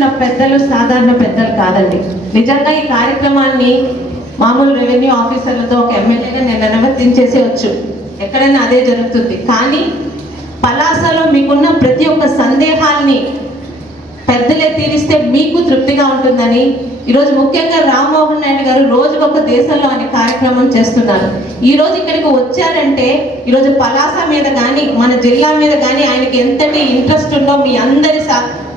చేస్తున్న పెద్దలు సాధారణ పెద్దలు కాదండి. నిజంగా ఈ కార్యక్రమాన్ని మామూలు రెవెన్యూ ఆఫీసర్లతో ఒక ఎమ్మెల్యేగా నేను అనువర్తించేసేవచ్చు వచ్చు ఎక్కడైనా అదే జరుగుతుంది. కానీ పలాసలో మీకున్న ప్రతి ఒక్క సందేహాల్ని పెద్దలే తీరిస్తే మీకు తృప్తిగా ఉంటుందని ఈరోజు ముఖ్యంగా రామ్మోహన్ నాయుడు గారు రోజుకొక ఒక దేశంలో అనే కార్యక్రమం చేస్తున్నారు. ఈ రోజు ఇక్కడికి వచ్చారంటే ఈరోజు పలాస మీద కానీ మన జిల్లా మీద కానీ ఆయనకి ఎంతటి ఇంట్రెస్ట్ ఉందో మీ అందరి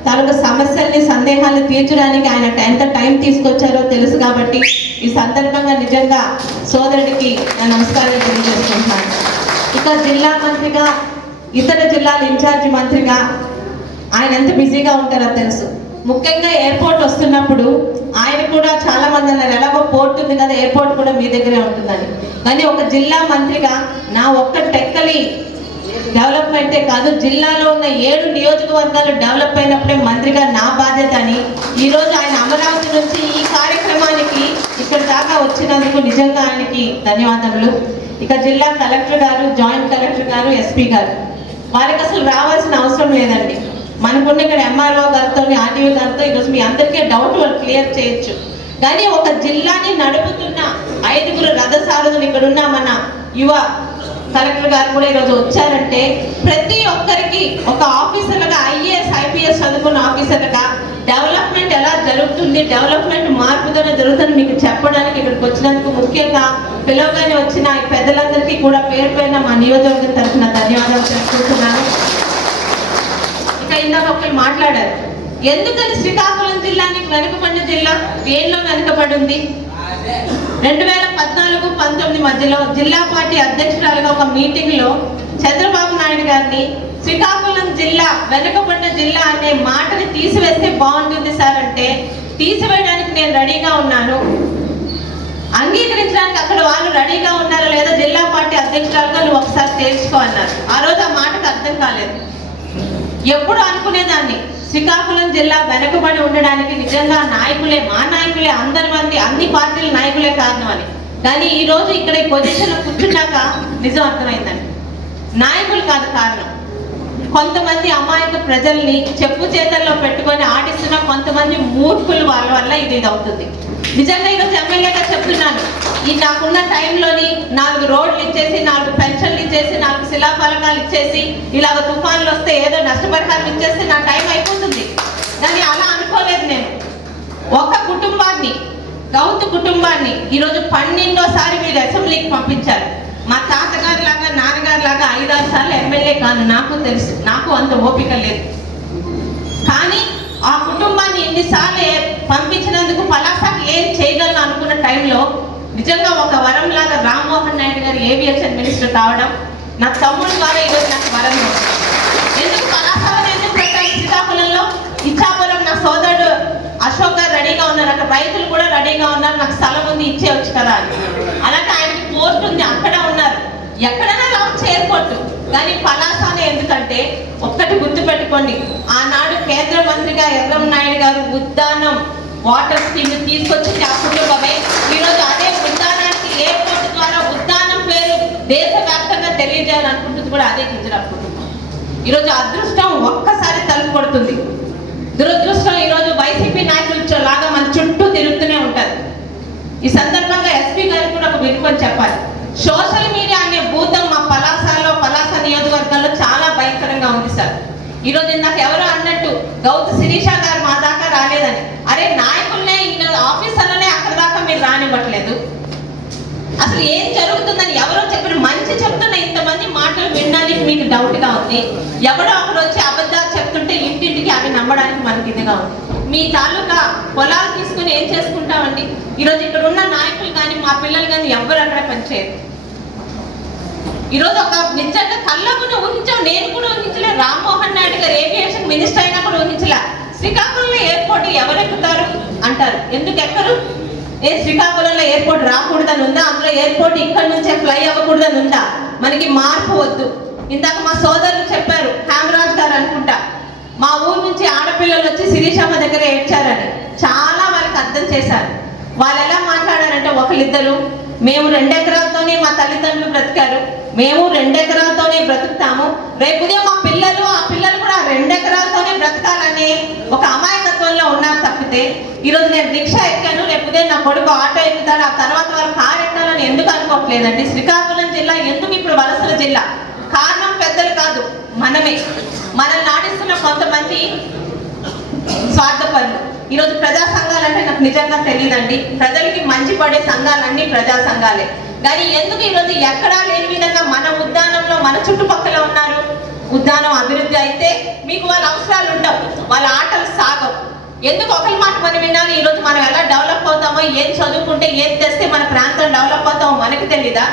తాలూకు సమస్యల్ని సందేహాలు తీర్చడానికి ఆయన ఎంత టైం తీసుకొచ్చారో తెలుసు కాబట్టి ఈ సందర్భంగా నిజంగా సోదరుడికి నా నమస్కారం తెలియజేసుకుంటున్నాను. ఇక జిల్లా మంత్రిగా ఇతర జిల్లాల ఇన్ఛార్జి మంత్రిగా ఆయన ఎంత బిజీగా ఉంటారో తెలుసు. ముఖ్యంగా ఎయిర్పోర్ట్ వస్తున్నప్పుడు ఆయన కూడా చాలా మంది అన్నారు ఎలాగో పోర్ట్ ఉంది కదా ఎయిర్పోర్ట్ కూడా మీ దగ్గరే ఉంటుందని. కానీ ఒక జిల్లా మంత్రిగా నా ఒక్క టెక్కలి డెవలప్మెంటే కాదు జిల్లాలో ఉన్న ఏడు నియోజకవర్గాలు డెవలప్ అయినప్పుడే మంత్రిగా నా బాధ్యత అని ఈరోజు ఆయన అమరావతి నుంచి ఈ కార్యక్రమానికి ఇక్కడ దాకా వచ్చినందుకు నిజంగా ఆయనకి ధన్యవాదములు. ఇక జిల్లా కలెక్టర్ గారు జాయింట్ కలెక్టర్ గారు ఎస్పీ గారు వారికి అసలు రావాల్సిన అవసరం లేదండి. మనకున్న ఇక్కడ ఎంఆర్ఓ గారితో ఆర్టీఓ గారితో ఈరోజు మీ అందరికీ డౌట్ వాళ్ళు క్లియర్ చేయొచ్చు. కానీ ఒక జిల్లాని నడుపుతున్న ఐదుగురు రథసారథులు ఇక్కడ ఉన్న మన యువ కలెక్టర్ గారు కూడా ఈరోజు వచ్చారంటే ప్రతి ఒక్కరికి ఒక ఆఫీసర్గా ఐఏఎస్ ఐపీఎస్ చదువుకున్న ఆఫీసర్గా డెవలప్మెంట్ ఎలా జరుగుతుంది డెవలప్మెంట్ మార్పుతోనే జరుగుతుంది మీకు చెప్పడానికి ఇక్కడికి వచ్చినందుకు ముఖ్యంగా పిలవగానే వచ్చిన ఈ పెద్దలందరికీ కూడా పేరు పైన మా నియోజకవర్గం తరఫున ధన్యవాదాలు తెలుసుకుంటున్నాను ఇక ఇందాక ఒకరు మాట్లాడారు ఎందుకని శ్రీకాకుళం జిల్లాని వెనుకబడిన జిల్లా? దేనిలో వెనుకబడి ఉంది? రెండు వేల పద్నాలుగు పంతొమ్మిది మధ్యలో జిల్లా పార్టీ అధ్యక్షురాలుగా ఒక మీటింగ్లో చంద్రబాబు నాయుడు గారిని శ్రీకాకుళం జిల్లా వెనుకబడిన జిల్లా అనే మాటని తీసివేస్తే బాగుంటుంది సార్ అంటే తీసివేయడానికి నేను రెడీగా ఉన్నాను. అంగీకరించడానికి అక్కడ వాళ్ళు రెడీగా ఉన్నారో లేదో జిల్లా పార్టీ అధ్యక్షురాలుగా నువ్వు ఒకసారి తేల్చుకో అన్నారు. ఆ రోజు ఆ మాటకు అర్థం కాలేదు. ఎప్పుడు అనుకునేదాన్ని? శ్రీకాకుళం జిల్లా వెనుకబడి ఉండడానికి నిజంగా నాయకులే మా నాయకులే అందరి మంది అన్ని పార్టీల నాయకులే కారణం అని. కానీ ఈ రోజు ఇక్కడ ఈ పొజిషన్ కూర్చున్నాక నిజం అర్థమైందండి. నాయకులు కాదు కారణం. కొంతమంది అమాయక ప్రజల్ని చెప్పు చేతల్లో పెట్టుకొని ఆడిస్తున్న కొంతమంది మూర్ఖులు వాళ్ళ వల్ల ఇది ఇది అవుతుంది నిజంగా ఈరోజు ఎమ్మెల్యేగా చెప్తున్నాను. ఈ నాకున్న టైంలోని నాలుగు రోడ్లు ఇచ్చేసి నాలుగు పెన్షన్లు ఇచ్చేసి నాలుగు శిలాఫలకాలు ఇచ్చేసి ఇలాగ తుఫాన్లు వస్తే ఏదో నష్టపరిహారం ఇచ్చేస్తే నా టైం అయిపోతుంది. దాన్ని అలా అనుకోలేదు నేను. ఒక కుటుంబాన్ని గౌతు కుటుంబాన్ని ఈరోజు పన్నెండోసారి మీరు అసెంబ్లీకి పంపించారు. మా తాతగారు లాగా నాన్నగారు లాగా ఐదారు సార్లు ఎమ్మెల్యే కాదు నాకు తెలుసు. నాకు అంత ఓపిక లేదు. కానీ ఆ కుటుంబాన్ని ఎన్నిసార్లు పంపించినందుకు పలాసాకి ఏం చేయగలను అనుకున్న టైంలో నిజంగా ఒక వరం లాగా రామ్మోహన్ నాయుడు గారు ఏవియేషన్ మినిస్టర్ కావడం నా తమ్ముడు ద్వారా ఈరోజు నాకు వరం ఎందుకు పలాసాలను ఎందుకు పెట్టాలి శ్రీకాకుళంలో ఇచ్చాపురం నా సోదరుడు అశోక్ గారు రెడీగా ఉన్నారు అక్కడ రైతులు కూడా రెడీగా ఉన్నారు నాకు స్థలం ఉంది ఇచ్చేయచ్చు కదా అని. అలాగే ఆయనకి పోస్ట్ ఉంది అక్కడ ఉన్నారు. ఎక్కడైనా రావచ్చు ఎయిర్పోర్ట్ కానీ పలాసానే ఎందుకంటే ఒక్కటి గుర్తు పెట్టుకోండి ఆనాడు కేంద్ర మంత్రిగా ఎర్రం నాయుడు గారు ఉద్దానం వాటర్ స్కీమ్ తీసుకొచ్చింది ఆ కుటుంబమే ఈరోజు అదే ఉద్దానానికి ఎయిర్పోర్ట్ ద్వారా ఉద్దానం పేరు దేశవ్యాప్తంగా తెలియజేయాలనుకుంటుంది కూడా అదే గుజరాత్ కుటుంబం ఈరోజు అదృష్టం ఒక్కసారి తలుపు కొడుతుంది. దురదృష్టం ఈరోజు వైసీపీ నాయకులు లాగా మన చుట్టూ తిరుగుతూనే ఉంటుంది. ఈ సందర్భంగా ఎస్పీ గారికి కూడా ఒక వినుకొని చెప్పాలి. సోషల్ మీడియా అనే భూతం మా పలాసలో పలాస నియోజకవర్గంలో చాలా భయంకరంగా ఉంది సార్. ఈరోజు నాకు ఎవరో అన్నట్టు గౌత శిరీష గారు మా దాకా రాలేదని. అరే నాయకుల్నే ఇన్ని ఆఫీసర్లనే అక్కడ దాకా మీరు రానివ్వట్లేదు. అసలు ఏం జరుగుతుందని ఎవరో చెప్పిన మంచి చెప్తున్న ఇంతమంది మాటలు వినడానికి మీకు డౌట్గా ఉంది. ఎవడో ఒకరు వచ్చి అబద్ధాలు చెప్తుంటే ఇంటింటికి అవి నమ్మడానికి మనకి ఇదిగా ఉంది. మీ తాలూకా పొలాలు తీసుకుని ఏం చేసుకుంటామండి? ఈరోజు ఇక్కడ ఉన్న నాయకులు కానీ మా పిల్లలు కానీ ఎవరు అక్కడ పనిచేయరు. ఈరోజు ఒక నిజంగా కళ్ళ కూడా ఊహించాం నేను కూడా ఊహించలే రామ్మోహన్ నాయుడు గారు ఏవియేషన్ మినిస్టర్ అయినా కూడా ఊహించలే. శ్రీకాకుళంలో ఎయిర్పోర్ట్ ఎవరు ఎక్కుతారు? అంటారు. ఎందుకు ఎక్కరు ఏ శ్రీకాకుళంలో ఎయిర్పోర్ట్ రాకూడదని ఉందా? అందులో ఎయిర్పోర్ట్ ఇక్కడ నుంచే ఫ్లై అవ్వకూడదని ఉందా? మనకి మార్పు వద్దు. ఇందాక మా సోదరులు చెప్పారు హేమరాజ్ గారు అనుకుంటా మా ఊరు నుంచి ఆడపిల్లలు వచ్చి శిరీషమ్మ దగ్గర ఏడ్చారని. చాలా వాళ్ళకి అర్థం చేశారు. వాళ్ళు ఎలా మాట్లాడారంటే ఒకళ్ళిద్దరు మేము రెండెకరాలతోనే మా తల్లిదండ్రులు బ్రతికారు. మేము రెండు ఎకరాలతోనే బ్రతుకుతాము. రేపు ఉదయం మా పిల్లలు ఆ పిల్లలు కూడా రెండెకరాలతోనే బ్రతకాలని ఒక అమాయకత్వంలో ఉన్నారు తప్పితే ఈరోజు నేను రిక్షా ఎక్కాను రేపు నా కొడుకు ఆటో ఎక్కుతాడు ఆ తర్వాత వారు కారు ఎక్కాలని ఎందుకు అనుకోవట్లేదండి? శ్రీకాకుళం జిల్లా ఎందుకు ఇప్పుడు వలసల జిల్లా? కారణం పెద్దలు కాదు మనమే. మనల్ని నాటిస్తున్న కొంతమంది స్వార్థపరులు. ఈరోజు ప్రజా సంఘాలంటే నాకు నిజంగా తెలియదండి. ప్రజలకి మంచి పడే సంఘాలన్నీ ప్రజా సంఘాలే. కానీ ఎందుకు ఈరోజు ఎక్కడా లేని విధంగా మన ఉద్యానంలో మన చుట్టుపక్కల ఉన్నారు? ఉద్యానం అభివృద్ధి అయితే మీకు వాళ్ళ అవసరాలు ఉండవు వాళ్ళ ఆటలు సాగవు. ఎందుకు ఒకరి మాట మనం వినాలి? ఈరోజు మనం ఎలా డెవలప్ అవుతామో ఏం చదువుకుంటే ఏం తెస్తే మన ప్రాంతం డెవలప్ అవుతామో మనకి తెలీదా?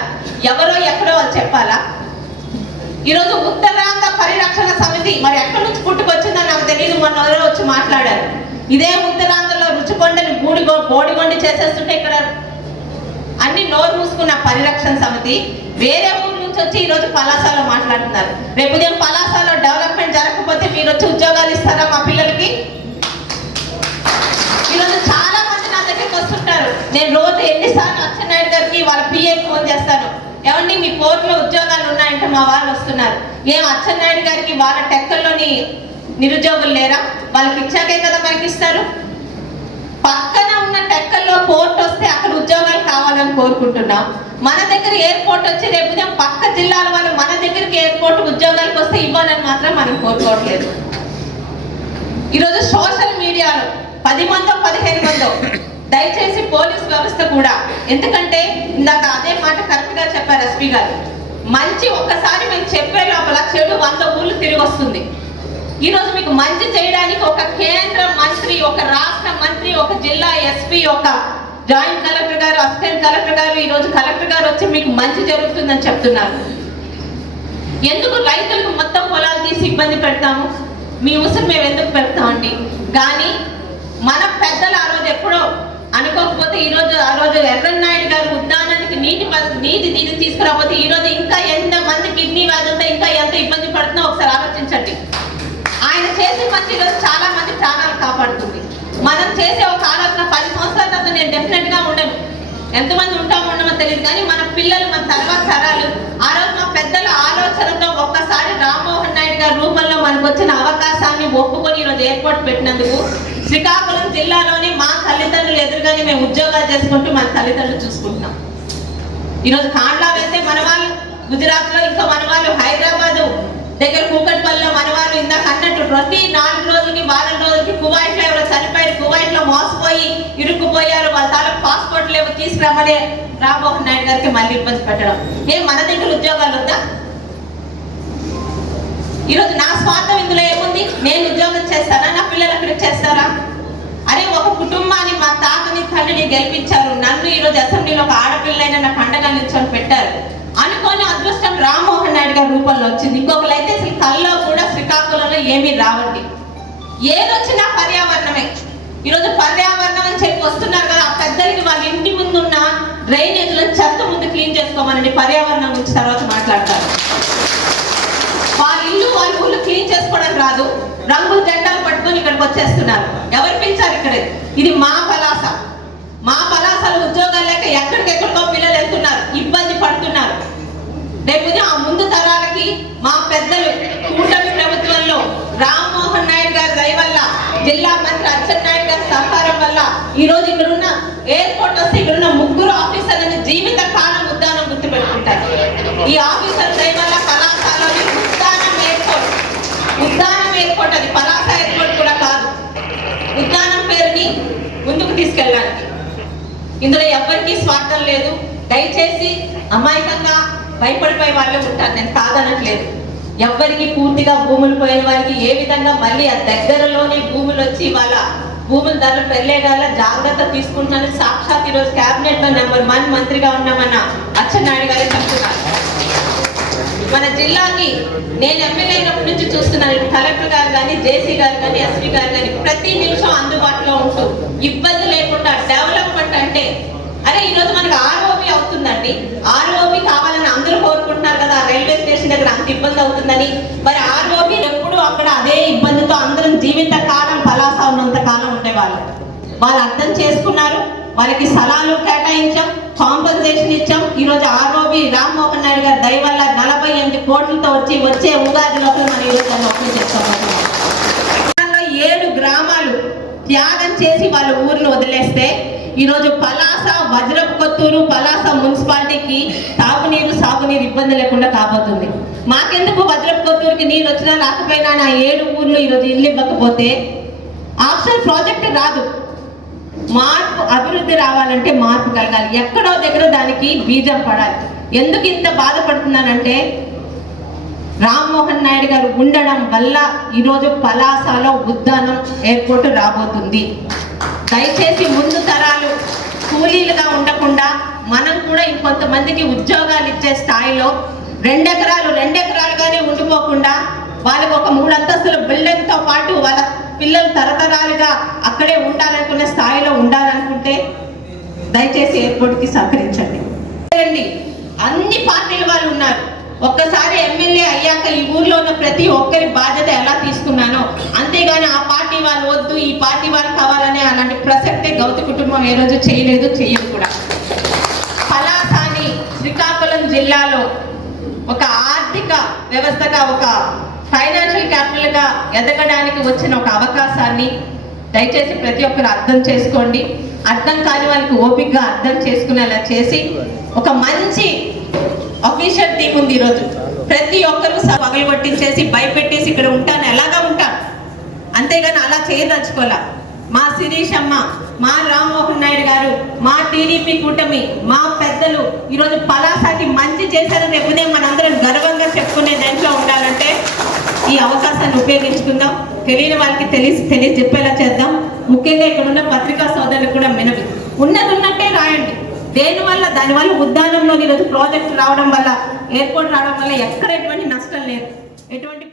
ఎవరో ఎక్కడో వాళ్ళు చెప్పాలా? ఈరోజు ఉత్తరాంధ్ర పరిరక్షణ సమితి మరి ఎక్కడి నుంచి పుట్టుకొచ్చిందో నాకు తెలియదు మొన్న ఎవరో వచ్చి మాట్లాడారు. ఇదే ఉత్తరాంధ్రలో రుచికొండని గూడి బోడిగొండి చేసేస్తుంటే ఇక్కడ అన్ని నోరు మూసుకున్న పరిరక్షణ సమితి వేరే ఊరు నుంచి వచ్చి ఈరోజు పలాసాలో మాట్లాడుతున్నారు. రేపు ఉదయం పలాసాలో డెవలప్మెంట్ జరగకపోతే మీరు వచ్చి ఉద్యోగాలు ఇస్తారా మా పిల్లలకి? ఈరోజు చాలా మంది నా దగ్గరికి వస్తుంటారు. నేను రోజు ఎన్నిసార్లు అచ్చెన్నాయుడు గారికి వాళ్ళ పిఏకి ఫోన్ చేస్తాను. ఏమండి మీ కోర్టులో ఉద్యోగాలు ఉన్నాయంటే మా వాళ్ళు వస్తున్నారు. ఏం అచ్చెన్నాయుడు గారికి వాళ్ళ టెక్కల్లోని నిరుద్యోగులు లేరా? వాళ్ళకి ఇచ్చాకే కదా మనకి ఇస్తారు. పక్కన ఉన్న టెక్కల్లో పోర్ట్ వస్తే అక్కడ ఉద్యోగాలు కోరుకుంటున్నాం. మన దగ్గర ఎయిర్పోర్ట్ వచ్చి రేపు ఉదయం పక్క జిల్లాల వాళ్ళు మన దగ్గరికి ఎయిర్పోర్ట్ ఉద్యోగాలకు వస్తే ఇవ్వాలని మాత్రం మనం కోరుకోవట్లేదు. ఈరోజు సోషల్ మీడియాలో పది మందో పదిహేను మందో దయచేసి పోలీస్ వ్యవస్థ కూడా ఎందుకంటే ఇందాక అదే మాట కరెక్ట్గా చెప్పారు ఎస్పీ గారు. మంచి ఒక్కసారి మేము చెప్పే లోపల చెడు వంద ఊళ్ళు తిరిగి వస్తుంది. ఈరోజు మీకు మంచి చేయడానికి ఒక కేంద్ర మంత్రి ఒక రాష్ట్ర మంత్రి ఒక జిల్లా ఎస్పీ ఒక జాయింట్ కలెక్టర్ గారు అసిస్టెంట్ కలెక్టర్ గారు ఈ రోజు కలెక్టర్ గారు వచ్చి మీకు మంచి జరుగుతుందని చెప్తున్నారు. ఎందుకు రైతులకు మొత్తం పొలాలు తీసి ఇబ్బంది పెడతాము? మీ ఉసురు మేము ఎందుకు పెడతామండి కానీ మన పెద్దలు ఆ రోజు ఎప్పుడో అనుకోకపోతే ఈ రోజు ఆ రోజు ఎర్రన్నాయుడు గారు ఉద్యానానికి నీటి నీటి దీన్ని తీసుకురాకపోతే ఈ రోజు ఇంకా ఎంత మంది కిడ్నీ వ్యాధులతో ఇంకా ఎంత ఇబ్బంది పడుతుందో ఒకసారి ఆలోచించండి. ఆయన చేసే మంచి ఈరోజు చాలా మంది ప్రాణాలు కాపాడుతుంది. మనం చేసే ఒక ఆలోచన పది సంవత్సరాల తర్వాత నేను డెఫినెట్గా ఉండను. ఎంతమంది ఉంటామో ఉండమో తెలియదు కానీ మన పిల్లలు మన తర్వాత తరాలు ఆ రోజు మా పెద్దల ఆలోచనతో ఒక్కసారి రామ్మోహన్ నాయుడు గారి రూపంలో మనకు వచ్చిన అవకాశాన్ని ఒప్పుకొని ఈరోజు ఎయిర్పోర్ట్ పెట్టినందుకు శ్రీకాకుళం జిల్లాలోనే మా తల్లిదండ్రులు ఎదురుగానే మేము ఉద్యోగాలు చేసుకుంటూ మన తల్లిదండ్రులు చూసుకుంటున్నాం. ఈరోజు కాండ్లా వెళ్తే మన వాళ్ళు గుజరాత్లో ఇంకా మన వాళ్ళు హైదరాబాదు దగ్గర కూకట్పల్లిలో మనవారు ఇందాక అన్నట్టు ప్రతి నాలుగు రోజులకి వారం రోజులకి కువైట్లో ఎవరో చనిపోయారు. కువైట్లో మోసపోయి ఇరుక్కుపోయారు. వాళ్ళ తాలూకు పాస్పోర్ట్ లేవు. తీసుకురామని రామ్మోహన్ నాయుడు గారికి మళ్ళీ ఇబ్బంది పెట్టడం. ఏం మన దగ్గర ఉద్యోగాలు ఉందా? ఈరోజు నా స్వార్థం ఇందులో ఏముంది? నేను ఉద్యోగం చేస్తానా? నా పిల్లలు అక్కడికి చేస్తారా? అరే ఒక కుటుంబాన్ని మా తాతని తండ్రిని గెలిపించారు. నన్ను ఈరోజు అసెంబ్లీలో ఒక ఆడపిల్లైన నాకు అండగా నిల్చొని పెట్టారు. అనుకోని అదృష్టం రా ఈరోజు పర్యావరణం అని చెప్పి వస్తున్నారు కదా ఆ పెద్దలకి వాళ్ళ ఇంటి ముందున్న ఉన్న చెత్త ముందు క్లీన్ చేసుకోమనండి. పర్యావరణం గురించి తర్వాత మాట్లాడతారు. వాళ్ళ ఇల్లు వాళ్ళ ఊళ్ళు క్లీన్ చేసుకోవడానికి రాదు. రంగులు జెండాలు పట్టుకొని ఇక్కడికి వచ్చేస్తున్నారు. ఎవరు పిలిచారు ఇక్కడ? ఇది మా పలాస. మా పలాసలు ఉద్యోగాలు లేక ఎక్కడికెక్కడికో పిల్లలు వెళ్తున్నారు. ఇబ్బంది పడుతున్నారు. రేపు ఆ ముందు తరాలకి మా పెద్దలు కూటమి ప్రభుత్వంలో రామ్మోహన్ నాయుడు గారి దయ వల్ల జిల్లా మంత్రి అచ్చెన్నాయుడు గారి సహకారం వల్ల ఈ రోజు ఇక్కడున్న ఎయిర్పోర్ట్ వస్తే ఇక్కడున్న ముగ్గురు ఆఫీసర్లను జీవిత కాలం ఉద్దానం గుర్తుపెట్టుకుంటారు. ఈ ఆఫీసర్ దయ వల్ల కళాశాలని ఉద్దానం ఎయిర్పోర్ట్. ఉద్దానం ఎయిర్పోర్ట్ అది పలాస ఎయిర్పోర్ట్ కూడా కాదు. ఉద్దానం పేరుని ముందుకు తీసుకెళ్ళడానికి. ఇందులో ఎవరికీ స్వార్థం లేదు. దయచేసి అమాయకంగా భయపడిపోయే వాళ్ళే ఉంటారు. నేను కాదనట్లేదు. ఎవరికి పూర్తిగా భూములు పోయిన వారికి ఏ విధంగా మళ్ళీ ఆ దగ్గరలోనే భూములు వచ్చి వాళ్ళ భూముల ధరలు పెరిగేగాల జాగ్రత్త తీసుకుంటున్నాను. సాక్షాత్ ఈరోజు క్యాబినెట్లో నెంబర్ వన్ మంత్రిగా ఉన్నామన్న అచ్చెన్నాయుడు గారే చెప్తున్నారు మన జిల్లాకి నేను ఎమ్మెల్యే అయినప్పటి నుంచి చూస్తున్నాను. కలెక్టర్ గారు కానీ జేసీ గారు కానీ ఎస్పీ గారు కానీ ప్రతి నిమిషం అందుబాటులో ఉంటూ ఇబ్బంది లేకుండా డెవలప్మెంట్ అంటే అరే ఈ రోజు మనకి ఆర్ఓబి అవుతుందండి. ఆర్ఓబి కావాలి కదా రైల్వే స్టేషన్ దగ్గర అంత ఇబ్బంది అవుతుందని. మరి ఆర్ఓబి ఎప్పుడు అక్కడ అదే ఇబ్బందితో అందరం జీవిత కాలం పలాస ఉన్నంత కాలం ఉండేవాళ్ళు. వాళ్ళు అర్థం చేసుకున్నారు వాళ్ళకి స్థలాలు కేటాయించాం కాంపన్సేషన్ ఇచ్చాం. ఈ రోజు ఆర్ఓబి రామ్మోహన్ నాయుడు గారి దయ వల్ల నలభై ఎనిమిది కోట్లతో వచ్చి వచ్చే ఉగాది లోపల మనం ఈ ఏడు గ్రామాలు త్యాగం చేసి వాళ్ళ ఊరిని వదిలేస్తే ఈరోజు పలాస వజ్రపు కొత్తూరు పలాస మున్సిపాలిటీకి తాగునీరు సాగునీరు ఇబ్బంది లేకుండా కాబోతుంది. మాకెందుకు వజ్రపు కొత్తూరుకి నీరు వచ్చినా రాకపోయినా నా ఏడు ఊర్లు ఈరోజు ఇల్లు ఇవ్వకపోతే ఆప్షన్ ప్రాజెక్ట్ రాదు. మార్పు అభివృద్ధి రావాలంటే మార్పు కలగాలి. ఎక్కడో దగ్గర దానికి బీజం పడాలి. ఎందుకు ఇంత బాధపడుతున్నానంటే రామ్మోహన్ నాయుడు గారు ఉండడం వల్ల ఈరోజు పలాసలో ఉద్దానం ఎయిర్పోర్ట్ రాబోతుంది. దయచేసి ముందు తరాలు కూలీలుగా ఉండకుండా మనం కూడా ఇంకొంతమందికి ఉద్యోగాలు ఇచ్చే స్థాయిలో రెండెకరాలు రెండెకరాలుగానే ఉండిపోకుండా వాళ్ళకి ఒక మూడు అంతస్తుల బిల్డింగ్తో పాటు వాళ్ళ పిల్లలు తరతరాలుగా అక్కడే ఉండాలనుకునే స్థాయిలో ఉండాలనుకుంటే దయచేసి ఎయిర్పోర్ట్కి సహకరించండి. అన్ని పార్టీల వాళ్ళు ఉన్నారు. ఒక్కసారి ఎమ్మెల్యే అయ్యాక ఈ ఊర్లో ఉన్న ప్రతి ఒక్కరి బాధ్యత ఎలా తీసుకున్నానో అంతేగాని ఆ పార్టీ వాళ్ళు వద్దు ఈ పార్టీ వాళ్ళు కావాలనే అలాంటి ప్రసక్తే గౌతి కుటుంబం ఏ రోజు చేయలేదు చేయదు కూడా. పలాసాని శ్రీకాకుళం జిల్లాలో ఒక ఆర్థిక వ్యవస్థగా ఒక ఫైనాన్షియల్ క్యాపిటల్గా ఎదగడానికి వచ్చిన ఒక అవకాశాన్ని దయచేసి ప్రతి ఒక్కరు అర్థం చేసుకోండి. అర్థం కాని వాళ్ళకి ఓపికగా అర్థం చేసుకునేలా చేసి ఒక మంచి అఫీషియల్ టీం ఉంది ఈరోజు. ప్రతి ఒక్కరు పగలు కొట్టించేసి భయపెట్టేసి ఇక్కడ ఉంటాను ఎలాగా ఉంటాను? అంతేగాని అలా చేయదలుచుకోలే. మా శిరీష్ అమ్మ మా రామ్మోహన్ నాయుడు గారు మా టీడీపీ కూటమి మా పెద్దలు ఈరోజు పలాసాకి మంచి చేశారని రేపు ఉదయం మనందరం గర్వంగా చెప్పుకునే దాంట్లో ఉండాలంటే ఈ అవకాశాన్ని ఉపయోగించుకుందాం. తెలియని వాళ్ళకి తెలిసి తెలియ చెప్పేలా చేద్దాం. ముఖ్యంగా ఇక్కడ ఉన్న పత్రికా సోదరులకు కూడా మినవి ఉన్నది ఉన్నట్టే రాయండి. దేనివల్ల? దానివల్ల ఉద్యానంలో ఈరోజు ప్రాజెక్ట్ రావడం వల్ల ఎయిర్పోర్ట్ రావడం వల్ల ఎక్కడ ఎటువంటి నష్టం లేదు. ఎటువంటి